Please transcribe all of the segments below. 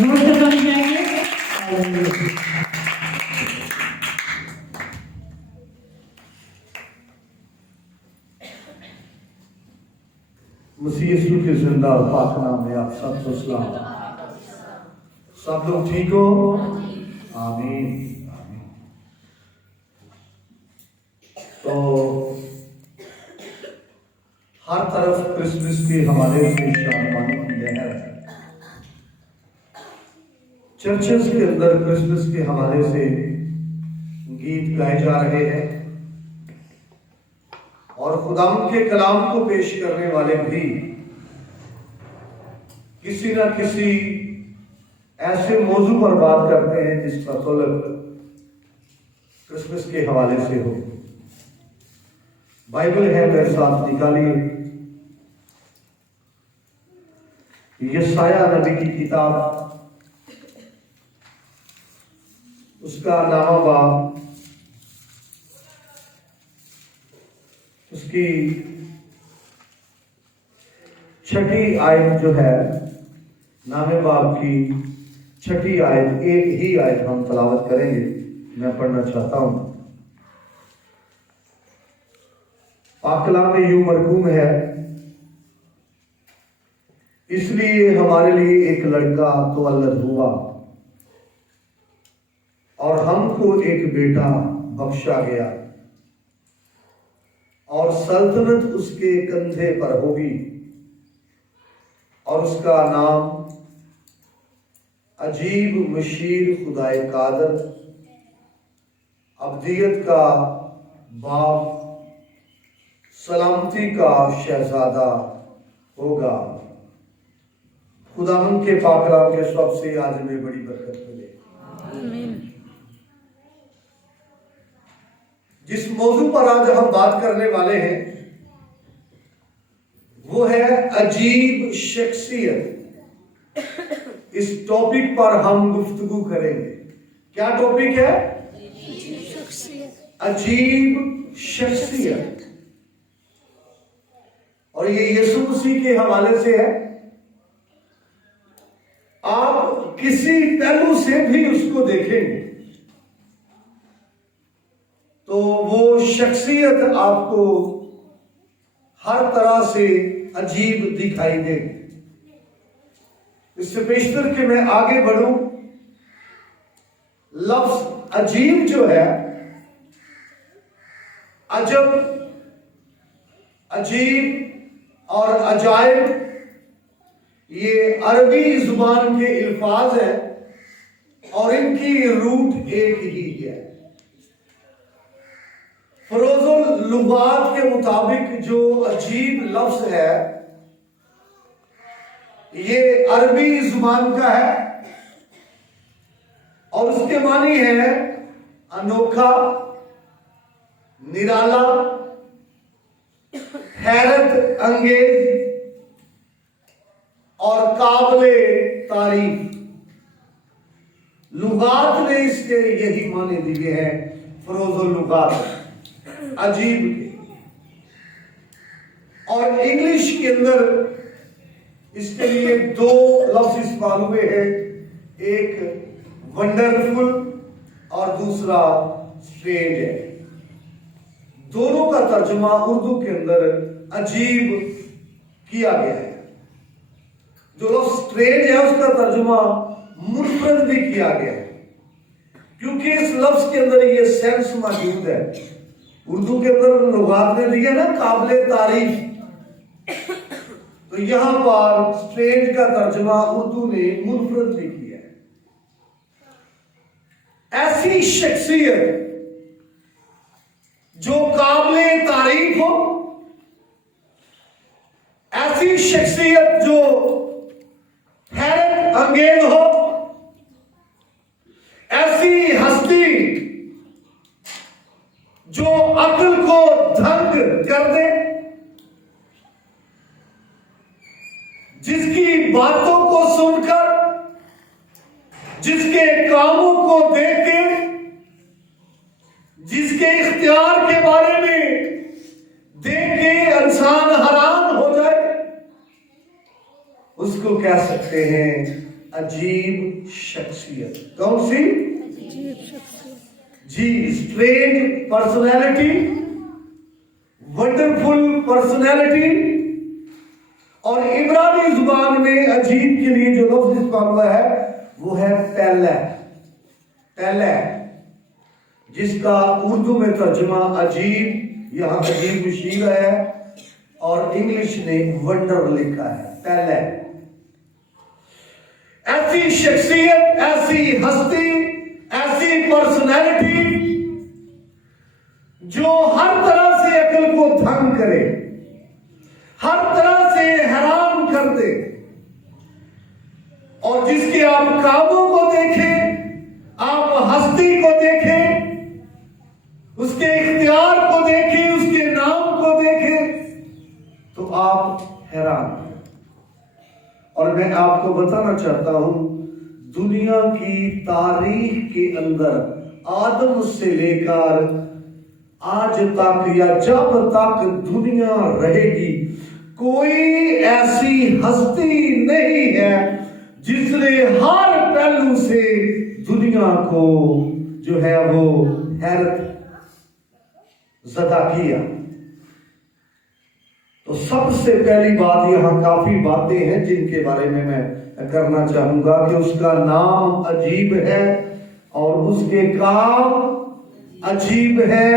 مسیح یسوع کے زندہ اور پاک نام میں آپ سب کو سلام۔ سب لوگ ٹھیک ہو؟ آمین آمین۔ تو ہر طرف کرسمس کے حوالے سے شادمانی کی لہر ہے۔ چرچز کے اندر کرسمس کے حوالے سے گیت گائے جا رہے ہیں، اور خداوند کے کلام کو پیش کرنے والے بھی کسی نہ کسی ایسے موضوع پر بات کرتے ہیں جس کا تعلق کرسمس کے حوالے سے ہو۔ بائبل ہے میرے ساتھ نکالیے، یسایہ نبی کی کتاب، اس کا نامہ باب، اس کی 6 آیت جو ہے، نامہ باب کی 6 آیت، ایک ہی آیت ہم تلاوت کریں گے، میں پڑھنا چاہتا ہوں۔ پاک کلام میں یوں مرقوم ہے، اس لیے ہمارے لیے ایک لڑکا تولد ہوا، اور ہم کو ایک بیٹا بخشا گیا، اور سلطنت اس کے کندھے پر ہوگی، اور اس کا نام عجیب، مشیر، خدائے قادر، ابدیت کا باپ، سلامتی کا شہزادہ ہوگا۔ خداوند کے پاک کلام کے سب سے آج میں بڑی برکت ملے۔ آمین۔ جس موضوع پر آج ہم بات کرنے والے ہیں وہ ہے عجیب شخصیت۔ اس ٹاپک پر ہم گفتگو کریں گے۔ کیا ٹاپک ہے؟ عجیب شخصیت۔ اور یہ یسوع مسیح کے حوالے سے ہے۔ آپ کسی پہلو سے بھی اس کو دیکھیں گے تو وہ شخصیت آپ کو ہر طرح سے عجیب دکھائی دے گی۔ اس سے بیشتر کہ میں آگے بڑھوں، لفظ عجیب جو ہے، عجب، عجیب اور عجائب، یہ عربی زبان کے الفاظ ہیں اور ان کی روٹ ایک ہی ہے۔ فروز اللغات کے مطابق جو عجیب لفظ ہے یہ عربی زبان کا ہے، اور اس کے معنی ہے انوکھا، نرالا، حیرت انگیز اور قابل تعریف۔ لغات نے اس کے یہی معنی دیے ہیں، فروز اللغات عجیب کے۔ اور انگلش کے اندر اس کے لیے 2 لفظ استعمال ہوئے ہیں، ایک ونڈرفل اور دوسرا اسٹرینج ہے۔ دونوں کا ترجمہ اردو کے اندر عجیب کیا گیا ہے۔ جو لفظ اسٹرینج ہے اس کا ترجمہ منفرد بھی کیا گیا ہے، کیونکہ اس لفظ کے اندر یہ سینس موجود ہے۔ اردو کے اندر لغات نے دیا نا قابل تعریف، تو یہاں پر اسٹرینج کا ترجمہ اردو نے منفرد بھی کیا ہے۔ ایسی شخصیت جو قابل تعریف ہو، ایسی شخصیت جو حیرت انگیز ہو، ایسی ہستی جو عقل کو دھنگ کر دے، جس کی باتوں کو سن کر، جس کے کاموں کو دیکھ کے، جس کے اختیار کے بارے میں دیکھ کے انسان حیران ہو جائے، اس کو کہہ سکتے ہیں अजीब शख्सियत। कौन सी? जी, स्ट्रेंज पर्सनैलिटी, वंडरफुल पर्सनैलिटी। और इब्रानी जुबान में अजीब के लिए जो लफ्ज इस्तेमाल हुआ है वो है पहला, पहला, जिसका उर्दू में तर्जुमा अजीब, यहां अजीब मुशीर है और इंग्लिश ने वंडर लिखा है, पहला। ऐसी शख्सियत, ऐसी हस्ती, ऐसी पर्सनैलिटी जो हर तरह से अकल को दंग करे, हर तरह से हैरान कर दे, और जिसके आप कामों को देखें, आप हस्ती को देखें, उसके इख्तियार को देखें, उसके नाम को देखें, तो आप हैरान। और मैं आपको बताना चाहता हूं, दुनिया की तारीख के अंदर आदम से लेकर आज तक या जब तक दुनिया रहेगी, कोई ऐसी हस्ती नहीं है जिसने हर पहलू से दुनिया को जो है वो हैरत ज़दा किया। तो सबसे पहली बात, यहां काफी बातें हैं जिनके बारे में मैं करना चाहूंगा कि उसका नाम अजीब है और उसके काम अजीब है,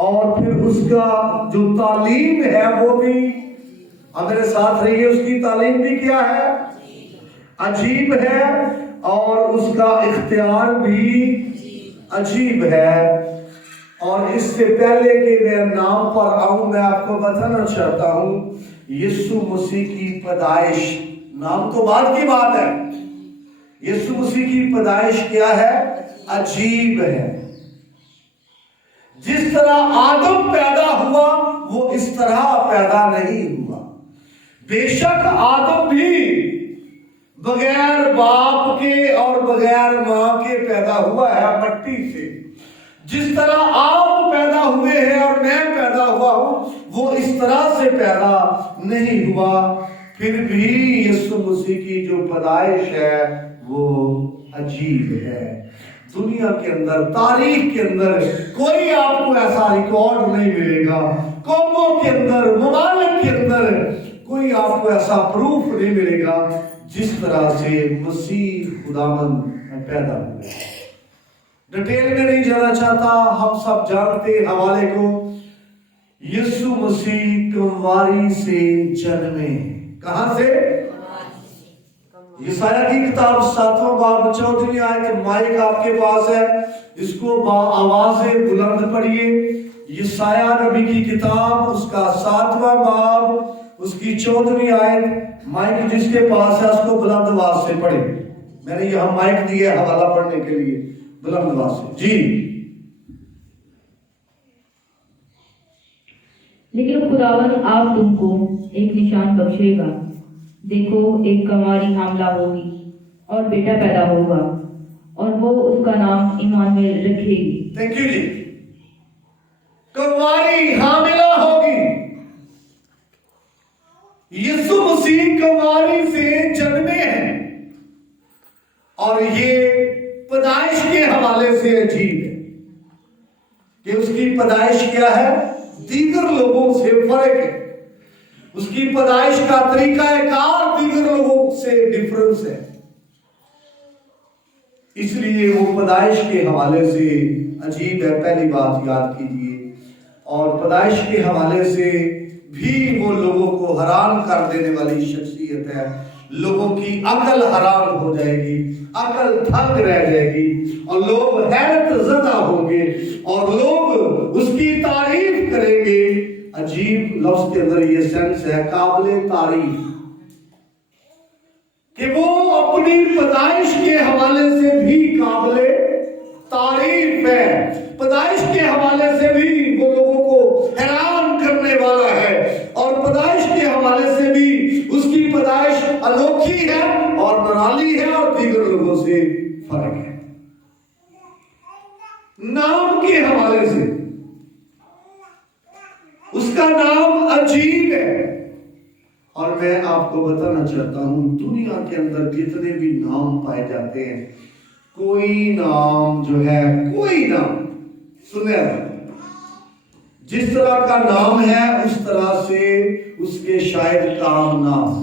और फिर उसका जो तालीम है वो भी, मेरे साथ रहिए, उसकी तालीम भी क्या है? अजीब है, और उसका इख्तियार भी अजीब है। और इससे पहले कि मैं नाम पर आऊं, मैं आपको बताना चाहता हूं, यीशु मसीह की पैदाइश, नाम तो बाद की बात है, यीशु मसीह की पैदाइश क्या है? अजीब है। जिस तरह आदम पैदा हुआ वो इस तरह पैदा नहीं हुआ। बेशक आदम भी बगैर बाप के और बगैर मां के पैदा हुआ है मट्टी से। जिस तरह आप पैदा हुए हैं और मैं पैदा हुआ हूं, वो इस तरह से पैदा नहीं हुआ। फिर भी यीशु मसीह की जो पैदाइश है वो अजीब है। दुनिया के अंदर, तारीख के अंदर कोई आपको ऐसा रिकॉर्ड नहीं मिलेगा, कौमों के अंदर, ममालिक के अंदर कोई आपको ऐसा प्रूफ नहीं मिलेगा जिस तरह से मसीह खुदावंद पैदा हुए। डिटेल में नहीं जाना चाहता, हम सब जानते हवाले को। यीशु मसीह कुंवारी से जन्मे। कहां से? यशायाह की किताब 7वां बाब 14वीं आयत, माइक आपके पास है, इसको आवाज से बुलंद पढ़िए। यशायाह नबी की किताब, उसका 7वां बाब, उसकी 14वीं आयत, माइक जिसके पास है उसको बुलंद आवाज से पढ़े। मैंने यहां माइक दिया हवाला पढ़ने के लिए, बुलंद आवाज से जी। लेकिन खुदावन आप तुमको एक निशान बख्शेगा। देखो, एक कंवारी हामला होगी और बेटा पैदा होगा, और वो उसका नाम इमानुएल रखेगी। थैंक यू जी। कंवारी हामिला होगी। यीशु मसीह कंवारी से जन्मे हैं, और ये पैदाइश के हवाले से अजीब है कि उसकी पैदाइश क्या है? दीगर लोगों से फर्क है। उसकी पैदाइश का तरीका कार दीगर लोगों से डिफरेंस है, इसलिए वो पैदाइश के हवाले से अजीब है। पहली बात याद कीजिए। और पैदाइश के हवाले से भी वो लोगों को हैरान कर देने वाली शख्सियत है। लोगों की अकल हैरान हो जाएगी, अकल दंग रह जाएगी, और लोग हैरत ज़दा होंगे, और लोग उसकी तारीफ करेंगे। अजीब लफ्ज के अंदर ये सेंस है, काबिले तारीफ, कि वो अपनी पैदाइश के हवाले से भी काबिले तारीफ है। पैदाइश के हवाले से भी वो लोगों को हैरान करने वाला है, और पैदाइश के हवाले से भी उसकी पैदाइश अनोखी है और निराली है और दीगर लोगों से फर्क है। नाम के हवाले से उसका नाम अजीब है, और मैं आपको बताना चाहता हूँ दुनिया के अंदर जितने भी नाम पाए जाते हैं, कोई नाम जो है, कोई नाम सुने, जिस तरह का नाम है उस तरह से उसके शायद काम ना हो,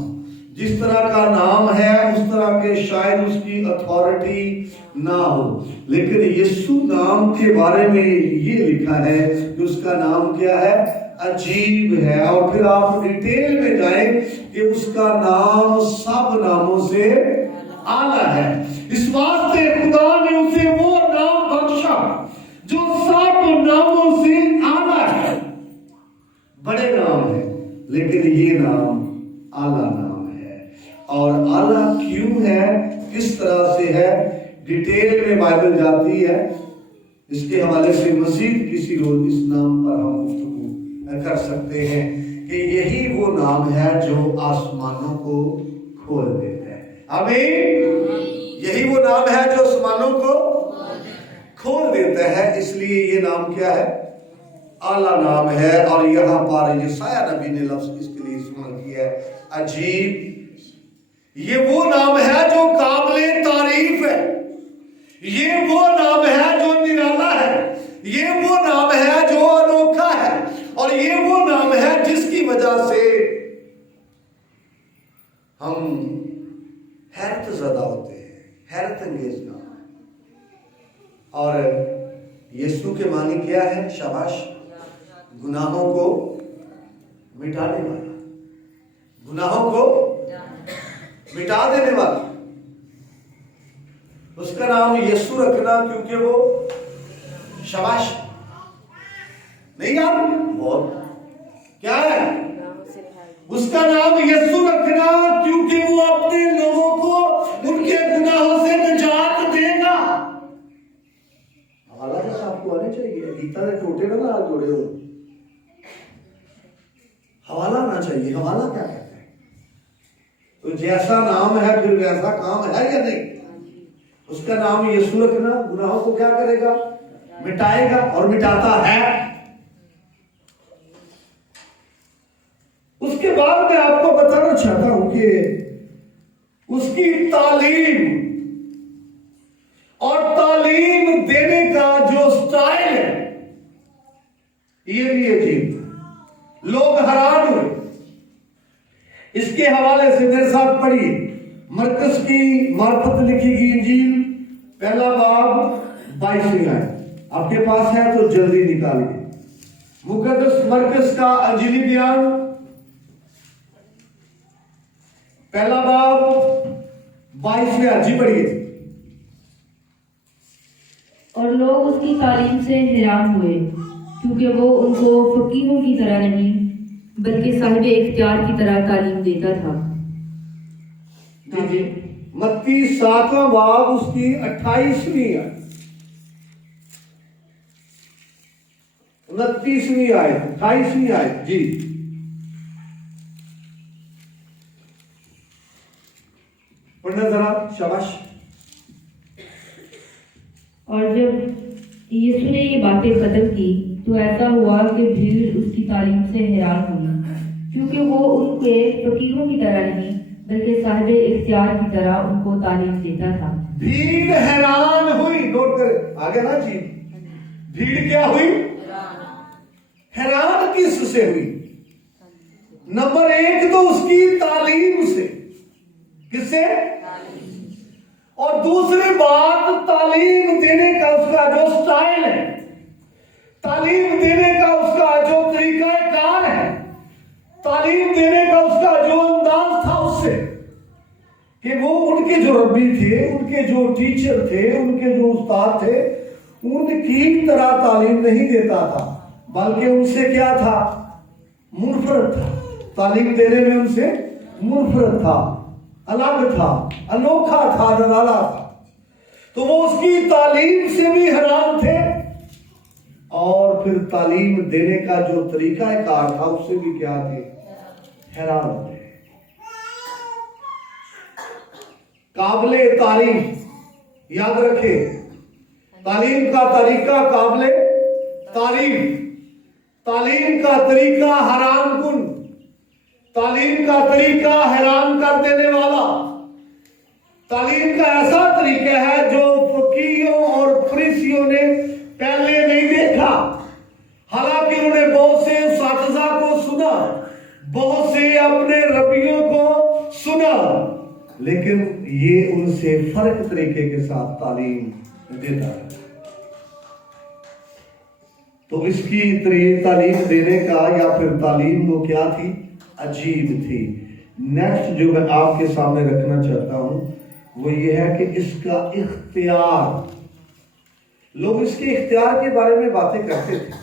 जिस तरह का नाम है उस तरह के शायद उसकी अथॉरिटी ना हो। लेकिन यीशु नाम के बारे में ये लिखा है कि उसका नाम क्या है, अजीब है। और फिर आप डिटेल में जाएं कि उसका नाम सब नामों से आला है। इस वास्ते खुदा ने उसे वो नाम बख्शा जो सब नामों से आला है। बड़े नाम है लेकिन ये नाम आला नाम है। और आला क्यों है, किस तरह से है, डिटेल में बाइबल जाती है। इसके हवाले से मजीद किसी रोज इस नाम पर हम गुफ्तगू कर सकते हैं कि यही वो नाम है जो आसमानों को खोल देता है। आमीन। यही वो नाम है जो आसमानों को खोल देता है। इसलिए ये नाम क्या है, आला नाम है। और यहाँ पर यशायाह नबी ने लफ्ज इसके लिए इस्तेमाल किया है, अजीब। ये वो नाम है जो काबिले तारीफ है, ये वो नाम है जो निराला है, ये वो नाम है जो अनोखा है, और ये वो नाम है जिसकी वजह से हम हैरत ज़दा होते हैं, हैरत अंगेज नाम है। और यीशु के मानी क्या है, शाबाश, गुनाहों को मिटाने वाला, गुनाहों को मिटा देने वाला। उसका नाम यीशु रखना क्योंकि वो शाबाश, नहीं यार, बहुत क्या है, उसका नाम यीशु रखना क्योंकि वो अपने लोगों को उनके गुनाहों से निजात देगा। हवाला तो आपको आने चाहिए, गीता ने छोटे ना हाथ जोड़े हो, हवाला आना चाहिए। हवाला क्या कहते हैं, तो जैसा नाम है फिर वैसा काम है या नहीं। उसका नाम यीशु रखना गुनाहों को क्या करेगा, मिटाएगा, और मिटाता है। उसके बाद मैं आपको बताना चाहता हूं कि उसकी तालीम और तालीम देने का जो स्टाइल है ये भी अजीब, लोग हैरान हुए। इसके हवाले से मेरे साथ पढ़िए, मरकस की मार्फत लिखी गई इंजील, पहला बाब 22वीं आयत। आपके पास है तो जल्दी निकालिए। मुकद्दस मरकस का अंजीली बयान, पहला बाब 22वें आयत, जी पढ़िए। और लोग उसकी तालीम से हैरान हुए क्योंकि वो उनको फकीहों की तरह नहीं बल्कि साहिब इख्तियार की तरह तालीम देता था। जी मत्ती 7वां बाब उसकी 28वीं आयत, 29वीं आयत, 28वीं आयत, जी पढ़ना जरा, शाबाश। और जब यीशु ने ये बातें खत्म की तो ऐसा हुआ कि भीड़ उसकी तालीम से हैरान हुई क्योंकि वो उनके फकीरों की तरह नहीं बल्कि साहिब इख्तियार की तरह उनको तालीम देता था। भीड़ हैरान हुई, नोट करें आगे ना जी, भीड़ क्या हुई, हैरान किससे हुई, नंबर 1 तो उसकी तालीम से, किससे, और दूसरी बात तालीम देने का उसका जो स्टाइल है, तालीम देने का उसका जो तरीका कार है, तालीम देने का उसका जो अंदाज था उससे कि वो उनके जो रब्बी थे, उनके जो टीचर थे, उनके जो उस्ताद थे, उनकी तरह तालीम नहीं देता था बल्कि उनसे क्या था, मुनफरद था। तालीम देने में उनसे मुनफरद था, अलग था, अनोखा था, निराला था। तो वो उसकी तालीम से भी हैरान थे और फिर तालीम देने का जो तरीका कार था उससे भी क्या थे, हैरान थे। काबिले तारीफ, याद रखे, तालीम का तरीका काबिले तारीफ, तालीम का तरीका हैरान कुन, तालीम का तरीका हैरान कर देने वाला। तालीम का ऐसा तरीका है जो फकीहों और फरीसियों ने पहले नहीं देखा। हालांकि उन्होंने बहुत से उस्ताज़ा को सुना, बहुत से अपने रबियों को सुना, लेकिन ये उनसे फर्क तरीके के साथ तालीम देता है। तो इसकी तालीम देने का या फिर तालीम वो क्या थी? अजीब थी। नेक्स्ट जो मैं आपके सामने रखना चाहता हूं वो ये है कि इसका इख्तियार, लोग इसके इख्तियार के बारे में बातें करते थे,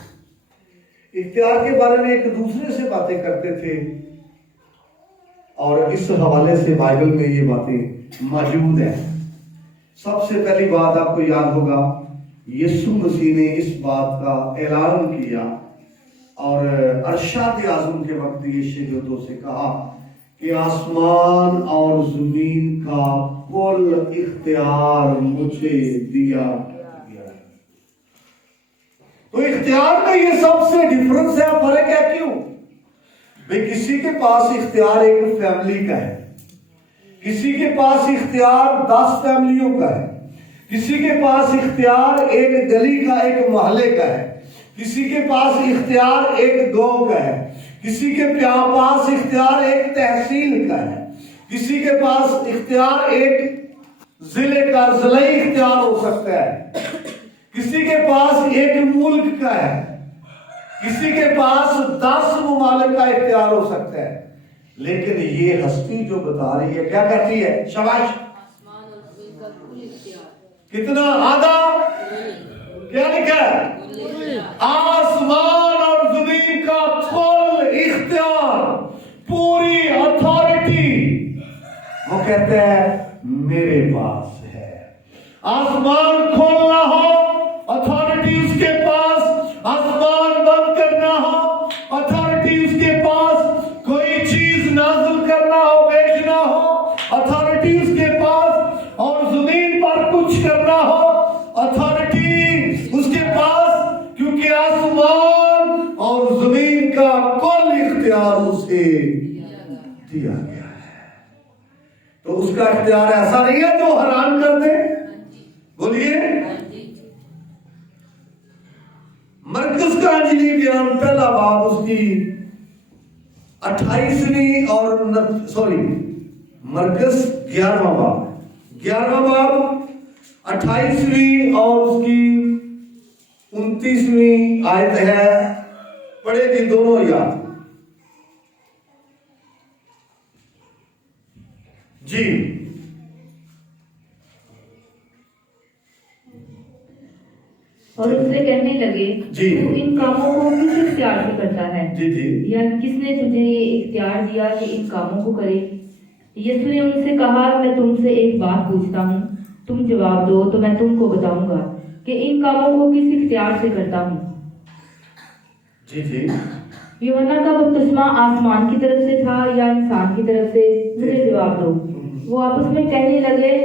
इख्तियार के बारे में एक दूसरे से बातें करते थे, और इस हवाले से बाइबल में ये बातें मौजूद है। सबसे पहली बात आपको याद होगा, यीशु मसीह ने इस बात का ऐलान किया और अरशाद आज़म के वक्त ये शागिर्दों से कहा कि आसमान और जमीन का कुल इख्तियार मुझे दिया गया। तो इख्तियार में ये सबसे डिफरेंस है, फर्क है। क्यों भाई? किसी के पास इख्तियार एक फैमिली का है, किसी के पास इख्तियार 10 फैमिलियों का है, किसी के पास इख्तियार एक गली का, एक मोहल्ले का है, किसी के पास इख्तियार एक गांव का है, किसी के पास इख्तियार एक तहसील का है, किसी के पास इख्तियार एक जिले का जिलाई इख्तियार हो सकता है, किसी के पास एक मुल्क का है, किसी के पास 10 मुमालिक का इख्तियार हो सकता है। लेकिन ये हस्ती जो बता रही है क्या कहती है? शाबाश। कितना? आधा। क्या लिखा है? आसमान और जमीन का कुल इख्तियार, पूरी अथॉरिटी वो कहते हैं मेरे पास है। आसमान खोलना हो, अथॉरिटी उसके पास, आसमान बंद करना हो, अथॉरिटी उसके पास, कोई चीज नाज़िल करना हो, बेचना हो, अथॉरिटी उसके पास, और जमीन पर कुछ करना हो, अथॉरिटी उसके पास, क्योंकि आसमान और जमीन का कुल इख्तियार उसे दिया गया है। तो उसका इख्तियार ऐसा नहीं है जो हैरान कर दे। बोलिए। मरकज का अंजली बयान पहला बाब उसकी 28वीं और मरकज 11वां बाब 28वीं और उसकी 29वीं आयत है। पढ़ेगी दोनों याद जी। और उससे कहने लगे जी, तू इन कामों को किस इख्तियार से करता है? जी जी। या किसने तुझे ये इख्तियार दिया कि इन कामों को करे? यीशु ने उनसे कहा, मैं तुमसे एक बात पूछता हूँ, तुम जवाब दो तो मैं तुमको बताऊंगा कि इन कामों को किस इख्तियार से करता हूँ। जी जी। यूहन्ना का बपतिस्मा आसमान की तरफ से था या इंसान की तरफ से? मुझे जवाब दो। वो आपस में कहने लगे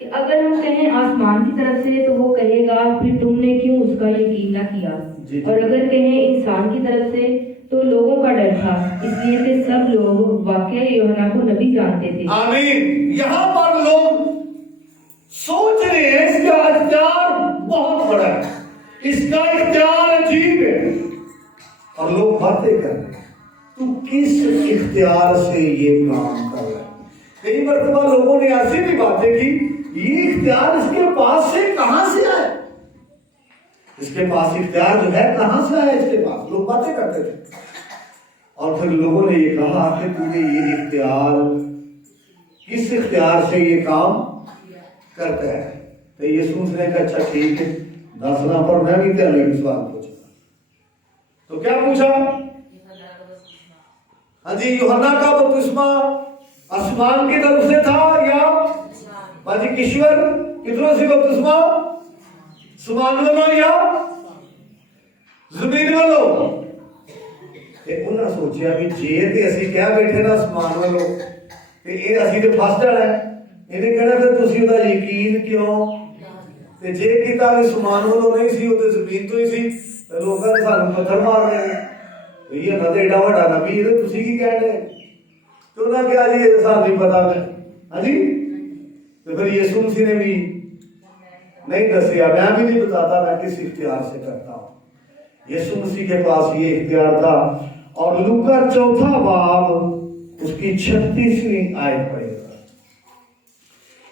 कि अगर हम कहें आसमान की तरफ से तो वो कहेगा, फिर तुमने क्यों उसका यकीन न किया? और अगर कहें इंसान की तरफ से तो लोगों का डर था, इसलिए कि सब लोग वाकई यूहन्ना को नबी जानते थे। आमीन। यहाँ पर लोग सोच रहे हैं इसका इख्तियार बहुत बड़ा है, इसका इख्तियार अजीब है, और लोग बातें कर रहे हैं तू किस इख्तियार से ये काम कर रहा है। कई मरतबा लोगों ने ऐसी भी बातें की, ये इख्तियार इसके पास से कहां से आया, इसके पास इख्तियार जो है कहां से आया इसके पास, लोग बातें करते थे। और फिर लोगों ने ये कहा कि तूने ये इख्तियार, किस इख्तियार से ये काम करता है? तो ये सोचने का अच्छा ठीक है, दसना पर मैं भी तेरे सवाल पूछा। तो क्या पूछा? हाँ जी, यूहन्ना का बपतिस्मा आसमान की तरफ से था या बाजी किश्वर किधरों से बपतिस्मा? आसमान वालों या जमीन वालों? उन्हें सोचा भी जे ते असी कह बैठे ना आसमान वालों ते ये असी ते फस जाना है, इन्हें कहना फिर तुसी उहदा यकीन क्यों? ते जे कीता भी आसमान वालों नहीं सी, वो जमीन तो ही सी, लोगों ने सानू पत्थर मार रहे हैं, ये ना तो एडा वड्डा नबी है, तुसी की कह रहे? تو نہ کیا جی ایسا نہیں پتا میں ہاں جی تو پھر یسوع مسیح نے بھی نہیں دسیا، میں بھی نہیں بتاتا میں کس اختیار سے کرتا ہوں، یسوع مسیح کے پاس یہ اختیار تھا۔ اور لوکا 4 باب اس کی 36ویں آیت پڑھے گا،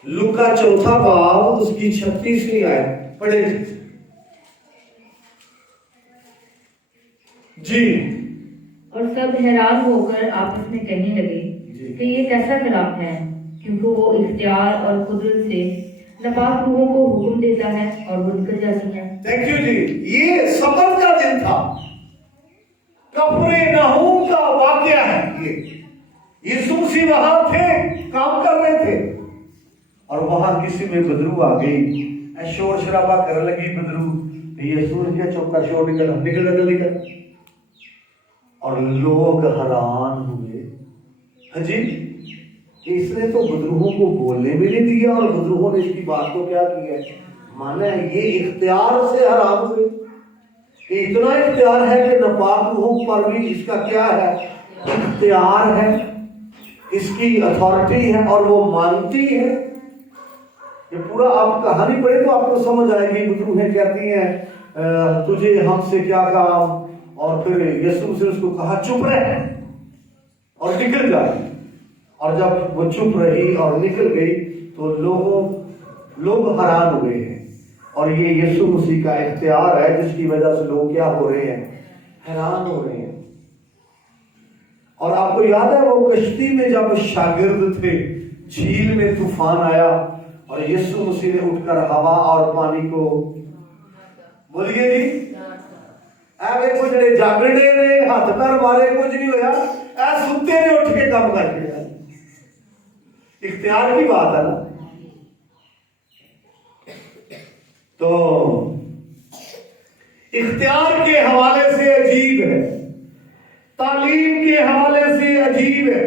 لوکا 4 باب اس کی 36ویں آیت پڑھے جی۔ اور سب حیران ہو کر آپس میں کہنے لگے کہ یہ کیسا کلام ہے، کیونکہ وہ اختیار اور قدرت سے ناپاک روحوں کو حکم دیتا ہے اور وہ نکل جاتی ہیں۔ تھینک یو جی۔ یہ سبت کا دن تھا، کفر نحوم کا واقعہ ہے یہ۔ یسوع مسیح وہاں تھے، کام کر رہے تھے، اور وہاں کسی میں بدرو آ گئی، شور شرابہ کرنے لگی بدرو، یسوع کیا چوکا شور نکل جلدی۔ اور لوگ حیران ہوئے، ہاں جی اس نے تو بدروہوں کو بولنے بھی نہیں دیا، اور بدروہوں نے اس کی بات کو کیا کیا ہے مانا ہے۔ یہ اختیار سے حرام ہوئے کہ اتنا اختیار ہے کہ ناپاک روحوں پر بھی اس کا کیا ہے، اختیار ہے، اس کی اتھارٹی ہے، اور وہ مانتی ہے۔ یہ پورا آپ کہانی پڑھے تو آپ کو سمجھ آئے گی۔ بدروہیں کہتی ہیں تجھے ہم سے کیا کام، اور پھر یسوع سے اس کو کہا چپ رہ اور نکل جائے، اور جب وہ چپ رہی اور نکل گئی تو لوگ حیران ہوئے ہیں۔ اور یہ یسوع مسیح کا اختیار ہے جس کی وجہ سے لوگ کیا ہو رہے ہیں، حیران ہو رہے ہیں۔ اور آپ کو یاد ہے وہ کشتی میں جب شاگرد تھے، جھیل میں طوفان آیا اور یسوع مسیح نے اٹھ کر ہوا اور پانی کو بولیے جی ایوے کو جڑے جاگڑے نے ہاتھ پیر مارے کچھ نہیں ہویا، اے ستے نے اٹھ کے کام کر دیا۔ اختیار کی بات ہے نا۔ تو اختیار کے حوالے سے عجیب ہے، تعلیم کے حوالے سے عجیب ہے،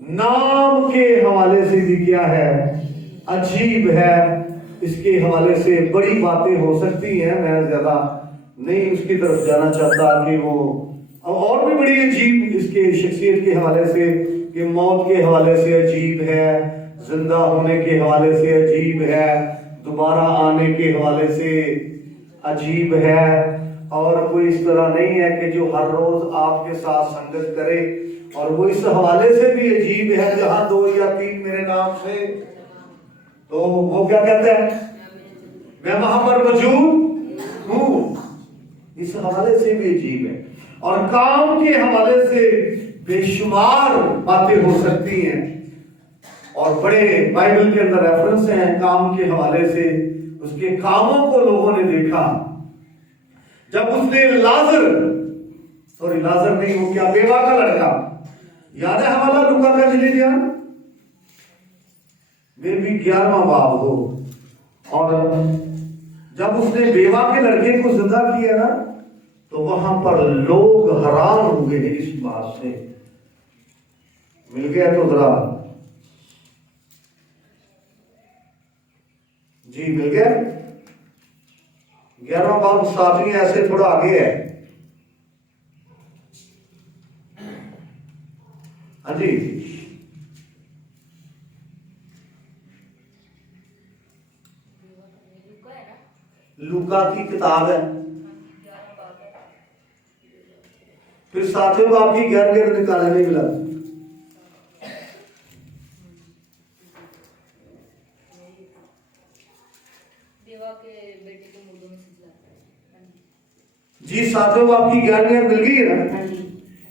نام کے حوالے سے بھی کیا ہے، عجیب ہے۔ اس کے حوالے سے بڑی باتیں ہو سکتی ہیں، میں زیادہ نہیں اس کی طرف جانا چاہتا کہ وہ اور بھی بڑی عجیب اس کے شخصیت کے حوالے سے، کہ موت کے حوالے سے عجیب ہے، زندہ ہونے کے حوالے سے عجیب ہے، دوبارہ آنے کے حوالے سے عجیب ہے، اور کوئی اس طرح نہیں ہے کہ جو ہر روز آپ کے ساتھ سنگت کرے، اور وہ اس حوالے سے بھی عجیب ہے جہاں 2 یا 3 میرے نام سے، تو وہ کیا کہتے ہیں میں وہاں پر موجود ہوں، اس حوالے سے بھی عجیب ہے۔ اور کام کے حوالے سے بے شمار باتیں ہو سکتی ہیں، اور بڑے بائبل کے اندر ریفرنس ہیں کام کے حوالے سے، اس کے کاموں کو لوگوں نے دیکھا۔ جب اس نے لازر نہیں، وہ کیا بیوہ کا لڑکا، یاد ہے حوالہ لوکا کا چلے گیا میں بھی 11واں باب ہو، اور جب اس نے بیوہ کے لڑکے کو زندہ کیا نا تو وہاں پر لوگ حیران ہوئے ہیں اس بات سے۔ مل گیا تو ذرا جی مل گیا۔ 11واں باب 7ویں ایسے تھوڑا آگے ہے، ہاں جی لوکا کی کتاب ہے، پھر 7ویں باب کی 11 نکالے نہیں ملا۔ جی 7ویں باب کی 11 مل گئی ہے نا۔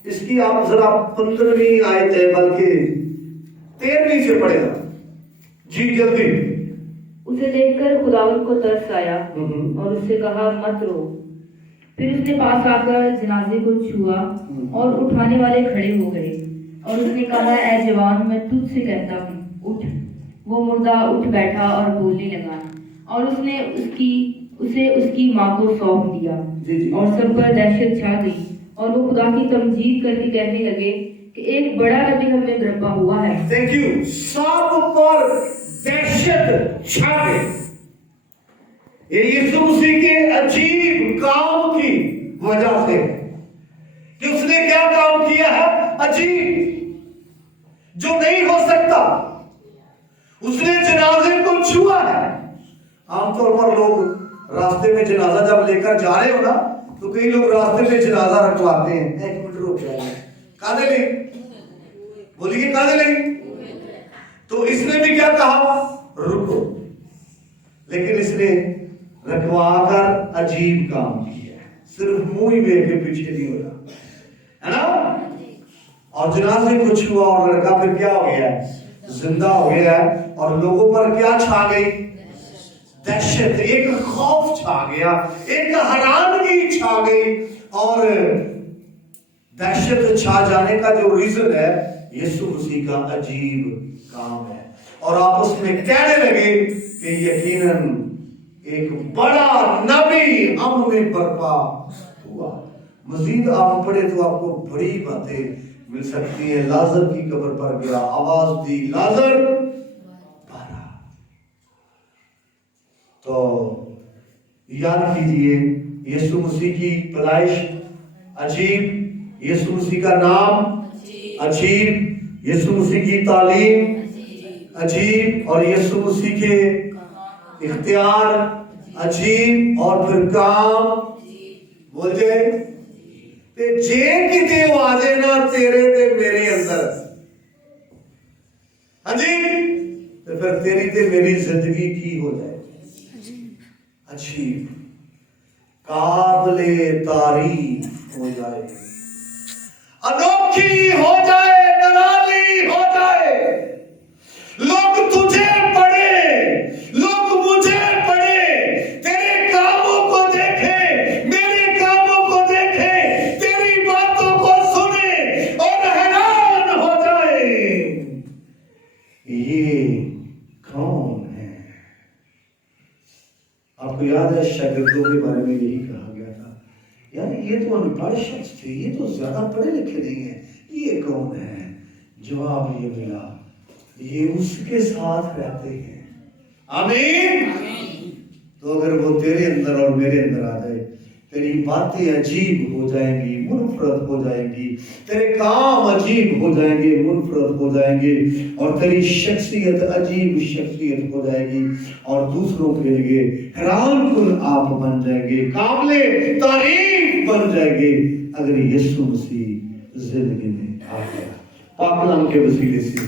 اس کی آپ ذرا 15ویں آیت ہے بلکہ 13ویں سے پڑھے گا جی جلدی۔ اسے دیکھ کر خداوند کو ترس آیا اور اس سے کہا مت رو۔ پھر اس نے پاس آ کر جنازے کو چھوا اور اٹھانے والے کھڑے ہو گئے، اور اس نے کہا اے جوان میں تجھ سے کہتا ہوں اٹھ۔ وہ مردہ اٹھ بیٹھا اور بولنے لگا، اور اسے اس کی ماں کو سونپ دیا۔ اور سب پر دہشت چھا گئی، اور وہ خدا کی تمجید کر کے کہنے لگے کہ ایک بڑا نبی ہم میں برپا ہوا ہے۔ Thank you. سب پر دہشت چھا گئی، یہ یسوع مسیح کے عجیب کام کی وجہ سے کہ اس نے کیا کام کیا ہے عجیب۔ जो नहीं हो सकता, उसने जनाजे को छुआ है। आमतौर पर लोग रास्ते में जनाजा जब लेकर जा रहे हो ना, तो कई लोग रास्ते में जनाजा रखवाते हैं। एक मिनट रुक जाइए, कादे ले, बोलिए कादे ले। तो इसने भी क्या कहा, रुको, लेकिन इसने रखवाकर अजीब काम किया है। सिर्फ मुंह ही बेच के पीछे नहीं हो रहा है ना। और जनाजे को छुआ और लड़का फिर क्या हो गया, जिंदा हो गया है। और लोगों पर क्या छा गई, दहशत, एक खौफ छा गया, एक हैरानगी छा गई। और दहशत छा जाने का जो रीजन है, यीशु मसीह का अजीब काम है। और आपस में कहने लगे कि यकीनन एक बड़ा नबी हम में बर्पा हुआ। मजीद आप पढ़े तो आपको बड़ी बातें मिल सकती है। लाजर की कब्र पर गया, आवाज दी, लाजर बाहर आ। तो याद कीजिए, यीशु मसीह की पैदाइश अजीब, यीशु मसीह का नाम अजीब, यीशु मसीह की तालीम अजीब, और यीशु मसीह के इख्तियार अजीब, और फिर काम बोल जाए ते जे किते आ जाए ना तेरे ते मेरे अंदर, हाँ जी, तो फिर तेरी ते मेरी जिंदगी की हो जाए अजीब, काबिले तारीफ हो जाए, अनोखी हो जाए, निराली हो जाए। लोग तुझे पढ़े, लोग मुझे पढ़े, तेरे कामों को देखे, मेरे कामों को देखे, तेरी बातों को सुने और हैरान हो जाए, ये कौन है। आपको याद है शागिर्दों के बारे में यही कहा गया था, यार ये तो अनपढ़ शख्स थे, ये तो ज्यादा पढ़े लिखे नहीं है, ये कौन है। जवाब ये मिला, ये उसके साथ रहते हैं। आमीन। तो अगर वो तेरे अंदर और मेरे अंदर आ जाए, तेरी बातें अजीब हो जाएंगी, मुनफरद हो जाएंगी, तेरे काम अजीब हो जाएंगे, मुनफरद हो जाएंगे, और तेरी शख्सियत अजीब शख्सियत हो जाएगी, और दूसरों के लिए हैरान कुन आप बन जाएंगे, काबिले तारीफ बन जाएंगे, अगर यीशु मसीह जिंदगी में आ गया। पाक कलाम के वसीले से